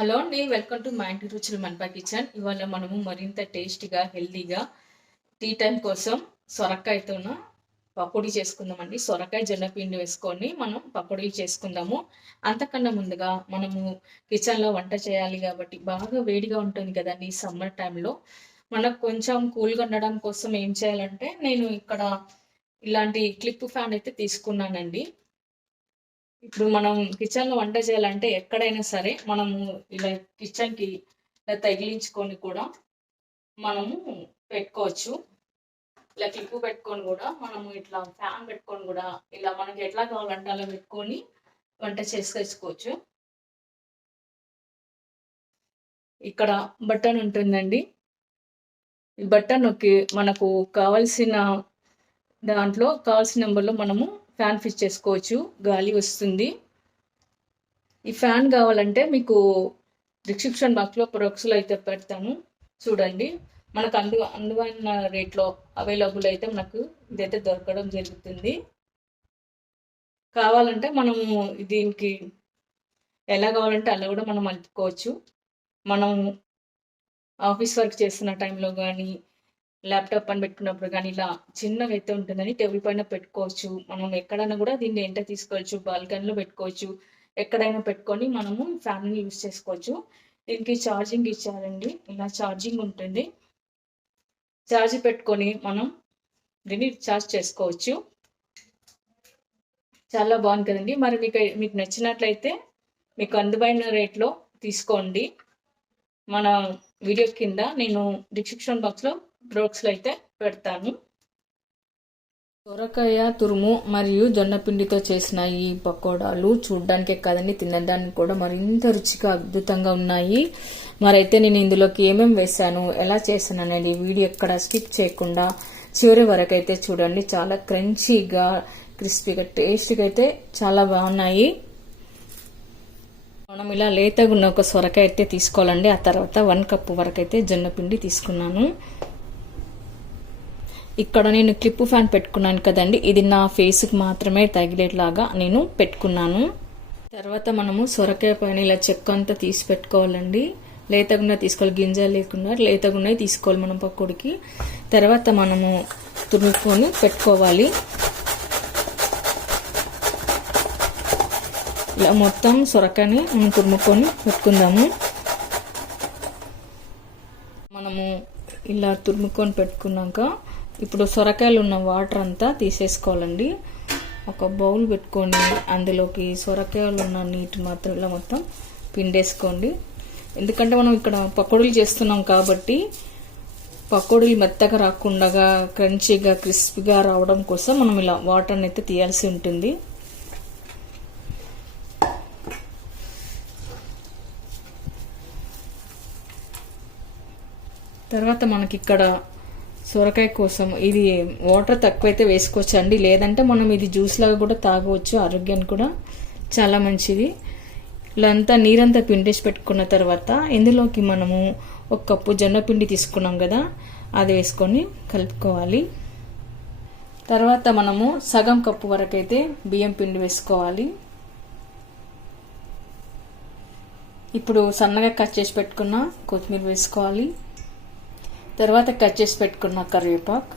Hello అండి, welcome to మా ఇంటి రుచులు మనపా కిచెన్. ఇవాళ మనము మరింత టేస్టీగా హెల్తీగా టీ టైం కోసం సొరకాయతోన పకోడీ చేసుకుందామండి. సొరకాయ జొన్నపిండి వేసుకొని మనం పకోడీలు చేసుకుందాము. అంతకన్నా ముందుగా మనము కిచెన్లో వంట చేయాలి కాబట్టి బాగా వేడిగా ఉంటుంది కదండి ఈ సమ్మర్ టైంలో. మనకు కొంచెం కూల్గా ఉండడం కోసం ఏం చేయాలంటే నేను ఇక్కడ ఇలాంటి క్లిప్ ఫ్యాన్ అయితే తీసుకున్నానండి. ఇప్పుడు మనం కిచెన్లో వంట చేయాలంటే ఎక్కడైనా సరే మనము ఇలా కిచెన్కి ఇలా తగిలించుకొని కూడా మనము పెట్టుకోవచ్చు. ఇలా క్లిప్ పెట్టుకొని కూడా మనము ఇట్లా ఫ్యాన్ పెట్టుకొని కూడా ఇలా మనకి ఎట్లా కావాలంటే అలా పెట్టుకొని వంట చేసుకోవచ్చు. ఇక్కడ బటన్ ఉంటుందండి. ఈ బటన్ నొక్కి మనకు కావాల్సిన దాంట్లో కావాల్సిన నెంబర్లో మనము ఫ్యాన్ ఫిక్స్ చేసుకోవచ్చు. గాలి వస్తుంది. ఈ ఫ్యాన్ కావాలంటే మీకు డిస్క్రిప్షన్ బాక్స్లో ప్రొడక్ట్స్లో అయితే పెడతాను, చూడండి. మనకు అందువైన రేట్లో అవైలబుల్ అయితే మనకు ఇదైతే దొరకడం జరుగుతుంది. కావాలంటే మనము దీనికి ఎలా కావాలంటే అలా కూడా మనం మలుపుకోవచ్చు. మనం ఆఫీస్ వర్క్ చేస్తున్న టైంలో కానీ ల్యాప్టాప్ పని పెట్టుకున్నప్పుడు కానీ ఇలా చిన్నగా అయితే ఉంటుందని టేబుల్ పైన పెట్టుకోవచ్చు. మనం ఎక్కడైనా కూడా దీన్ని ఎంట తీసుకోవచ్చు, బాల్కనీలో పెట్టుకోవచ్చు. ఎక్కడైనా పెట్టుకొని మనము ఫ్యాన్ని యూజ్ చేసుకోవచ్చు. దీనికి ఛార్జింగ్ ఇచ్చారండి. ఇలా ఛార్జింగ్ ఉంటుంది. ఛార్జ్ పెట్టుకొని మనం దీన్ని ఛార్జ్ చేసుకోవచ్చు. చాలా బాగుంది కదండి. మరి మీకు నచ్చినట్లయితే మీకు అందువైన రేట్లో తీసుకోండి. మన వీడియో కింద నేను డిస్క్రిప్షన్ బాక్స్లో ప్రొడక్ట్స్లో అయితే పెడతాను. సొరకాయ తురుము మరియు జొన్నపిండితో చేసిన ఈ పకోడాలు చూడడానికే కాదండి, తినడానికి కూడా మరింత రుచిగా అద్భుతంగా ఉన్నాయి. మరైతే నేను ఇందులోకి ఏమేమి వేసాను, ఎలా చేశాను అనేది వీడియో ఎక్కడ స్కిప్ చేయకుండా చివరి వరకు అయితే చూడండి. చాలా క్రంచీగా క్రిస్పీగా టేస్ట్గా అయితే చాలా బాగున్నాయి. మనం ఇలా లేతగా ఉన్న ఒక సొరకాయ అయితే తీసుకోవాలండి. ఆ తర్వాత 1 కప్పు వరకు అయితే జొన్నపిండి తీసుకున్నాను. ఇక్కడ నేను క్లిప్ ఫ్యాన్ పెట్టుకున్నాను కదండి, ఇది నా ఫేస్కి మాత్రమే తగిలేట్లాగా నేను పెట్టుకున్నాను. తర్వాత మనము సొరకాయ పైన ఇలా చెక్క అంతా తీసి పెట్టుకోవాలండి. లేతగున్నా తీసుకోవాలి, గింజలు లేకుండా లేతగున్నాయి తీసుకోవాలి మనం పకోడికి. తర్వాత మనము తురుముకొని పెట్టుకోవాలి. ఇలా మొత్తం సొరకాయని మనం తురుముకొని పెట్టుకుందాము. మనము ఇలా తురుముకొని పెట్టుకున్నాక ఇప్పుడు సొరకాయలు ఉన్న వాటర్ అంతా తీసేసుకోవాలండి. ఒక బౌల్ పెట్టుకొని అందులోకి సొరకాయలు ఉన్న నీటి మాత్రం ఇలా మొత్తం పిండేసుకోండి. ఎందుకంటే మనం ఇక్కడ పకోడీలు చేస్తున్నాం కాబట్టి పకోడీలు మెత్తగా రాకుండా క్రంచీగా క్రిస్పీగా రావడం కోసం మనం ఇలా వాటర్ని అయితే తీయాల్సి ఉంటుంది. తర్వాత మనకి ఇక్కడ సొరకాయ కోసం ఇది వాటర్ తక్కువైతే వేసుకోవచ్చు అండి, లేదంటే మనం ఇది జ్యూస్ లాగా కూడా తాగవచ్చు. ఆరోగ్యానికి కూడా చాలా మంచిది. ఇలా అంతా నీరంతా పిండేసి పెట్టుకున్న తర్వాత ఇందులోకి మనము 1 కప్పు జొన్నపిండి తీసుకున్నాం కదా, అది వేసుకొని కలుపుకోవాలి. తర్వాత మనము సగం కప్పు వరకు అయితే బియ్యం పిండి వేసుకోవాలి. ఇప్పుడు సన్నగా కట్ చేసి పెట్టుకున్న కొత్తిమీర వేసుకోవాలి. తర్వాత కట్ చేసి పెట్టుకున్న కరివేపాకు,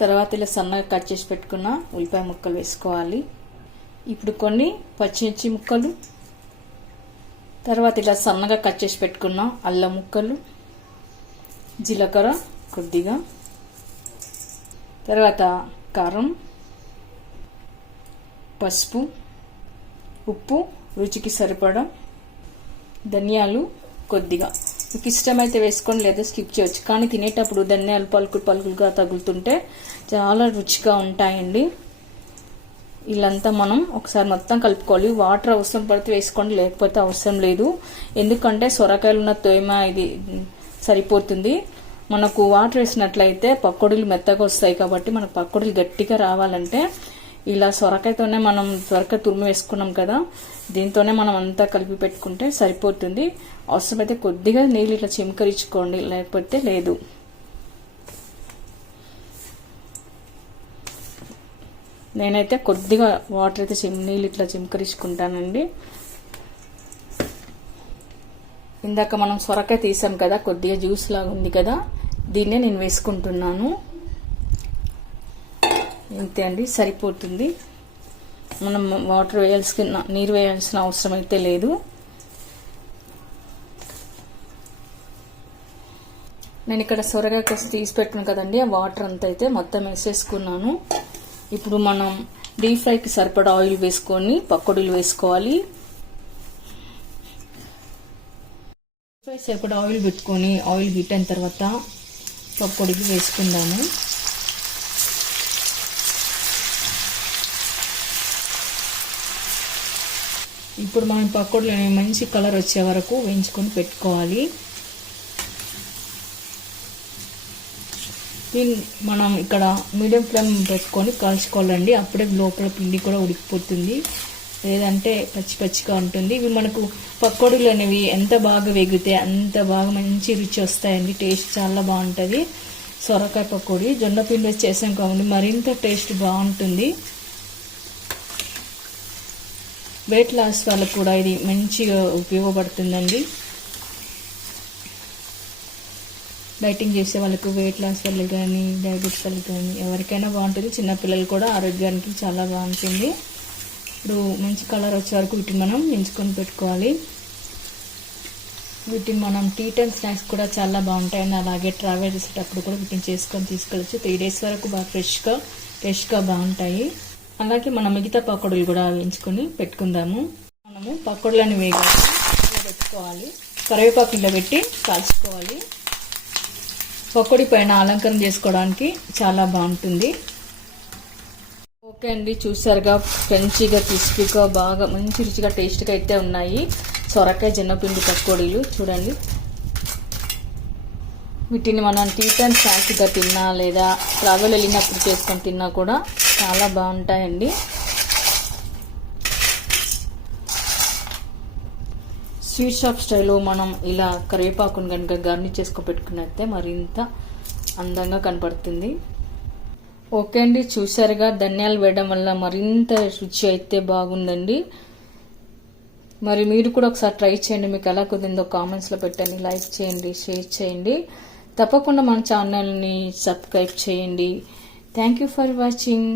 తర్వాత ఇలా సన్నగా కట్ చేసి పెట్టుకున్న ఉల్లిపాయ ముక్కలు వేసుకోవాలి. ఇప్పుడు కొన్ని పచ్చిమిర్చి ముక్కలు, తర్వాత ఇలా సన్నగా కట్ చేసి పెట్టుకున్న అల్లం ముక్కలు, జీలకర్ర కొద్దిగా, తర్వాత కారం, పసుపు, ఉప్పు రుచికి సరిపడా, ధనియాలు కొద్దిగా. మీకు ఇష్టమైతే వేసుకొని లేదా స్కిప్ చేయొచ్చు, కానీ తినేటప్పుడు ధనియాలు పలుకులుగా తగులుతుంటే చాలా రుచిగా ఉంటాయండి. ఇలాంతా మనం ఒకసారి మొత్తం కలుపుకోవాలి. వాటర్ అవసరం పడితే వేసుకోండి, లేకపోతే అవసరం లేదు. ఎందుకంటే సొరకాయలు ఉన్న తేమ ఇది సరిపోతుంది. మనకు వాటర్ వేసినట్లయితే పకోడీలు మెత్తగా వస్తాయి కాబట్టి మనకు పకోడీలు గట్టిగా రావాలంటే ఇలా సొరకాయతోనే మనం సొరకాయ తురుము వేసుకున్నాం కదా, దీంతోనే మనం అంతా కలిపి పెట్టుకుంటే సరిపోతుంది. అవసరమైతే కొద్దిగా నీళ్ళు ఇట్లా చిమకరించుకోండి, లేకపోతే లేదు. నేనైతే కొద్దిగా వాటర్ అయితే నీళ్ళు ఇట్లా చిమకరించుకుంటానండి. ఇందాక మనం సొరకాయ తీసాం కదా, కొద్దిగా జ్యూస్ లాగా ఉంది కదా, దీన్నే నేను వేసుకుంటున్నాను. ఇంతే అండి, సరిపోతుంది. మనం వాటర్ వేయాల్సిన, నీరు వేయాల్సిన అవసరం అయితే లేదు. నేను ఇక్కడ సొరకాయ కోసం తీసి పెట్టుకున్నాను కదండి, ఆ వాటర్ అంతా అయితే మొత్తం వేసేసుకున్నాను. ఇప్పుడు మనం డీప్ ఫ్రైకి సరిపడా ఆయిల్ వేసుకొని పకోడీలు వేసుకోవాలి. డీప్ ఫ్రై సరిపడా ఆయిల్ పెట్టుకొని ఆయిల్ హీట్ అయిన తర్వాత పకోడీలు వేసుకుందాము. ఇప్పుడు మనం పకోడీలు మంచి కలర్ వచ్చే వరకు వేయించుకొని పెట్టుకోవాలి. మనం ఇక్కడ మీడియం ఫ్లేమ్ పెట్టుకొని కాల్చుకోవాలండి, అప్పుడే లోపల పిండి కూడా ఉడికిపోతుంది, లేదంటే పచ్చి పచ్చిగా ఉంటుంది. ఇవి మనకు పకోడీలు అనేవి ఎంత బాగా వేగితే అంత బాగా మంచి రుచి వస్తాయండి, టేస్ట్ చాలా బాగుంటుంది. సొరకాయ పకోడీ జొన్న పిండి వేసి చేసాం కాబట్టి మరింత టేస్ట్ బాగుంటుంది. వెయిట్ లాస్ వాళ్ళకు కూడా ఇది మంచిగా ఉపయోగపడుతుందండి. డైటింగ్ చేసే వాళ్ళకు, వెయిట్ లాస్ వాళ్ళకి కానీ, డయాబెటిస్ వాళ్ళకి కానీ ఎవరికైనా బాగుంటుంది. చిన్నపిల్లలు కూడా ఆరోగ్యానికి చాలా బాగుంటుంది. ఇప్పుడు మంచి కలర్ వచ్చే వరకు వీటిని మనం ఎంచుకొని పెట్టుకోవాలి. వీటిని మనం టీ టైం స్నాక్స్ కూడా చాలా బాగుంటాయండి. అలాగే ట్రావెల్ చేసేటప్పుడు కూడా వీటిని చేసుకొని తీసుకెళ్ళచ్చు. 3 days వరకు బాగా ఫ్రెష్గా బాగుంటాయి. అలాగే మనం మిగతా పకోడీలు కూడా వేయించుకొని పెట్టుకుందాము. మనము పకోడీలను వేగాలి ఇలా పెట్టుకోవాలి. కరివేపాకు ఇలా పెట్టి కాల్చుకోవాలి. పకోడీ పైన అలంకరణ చేసుకోవడానికి చాలా బాగుంటుంది. ఓకే అండి, చూసారుగా క్రంచీగా, క్రిస్పీగా, బాగా మంచి రుచిగా టేస్ట్గా అయితే ఉన్నాయి సొరకాయ జొన్నపిండి పకోడీలు. చూడండి, వీటిని మనం టీ టైం స్నాక్స్గా తిన్నా లేదా ట్రావెల్ వెళ్ళినప్పుడు చేసుకొని తిన్నా కూడా చాలా బాగుంటాయండి. స్వీట్ షాప్ స్టైల్లో మనం ఇలా కరివేపాకును కనుక గార్నిష్ చేసుకొని పెట్టుకున్నట్టే మరింత అందంగా కనపడుతుంది. ఓకే అండి, చూసారుగా ధనియాలు వేయడం వల్ల మరింత రుచి అయితే బాగుందండి. మరి మీరు కూడా ఒకసారి ట్రై చేయండి. మీకు ఎలా కుదిరిందో కామెంట్స్లో పెట్టండి, లైక్ చేయండి, షేర్ చేయండి. తప్పకుండా మన ఛానల్ని సబ్స్క్రైబ్ చేయండి. Thank you for watching.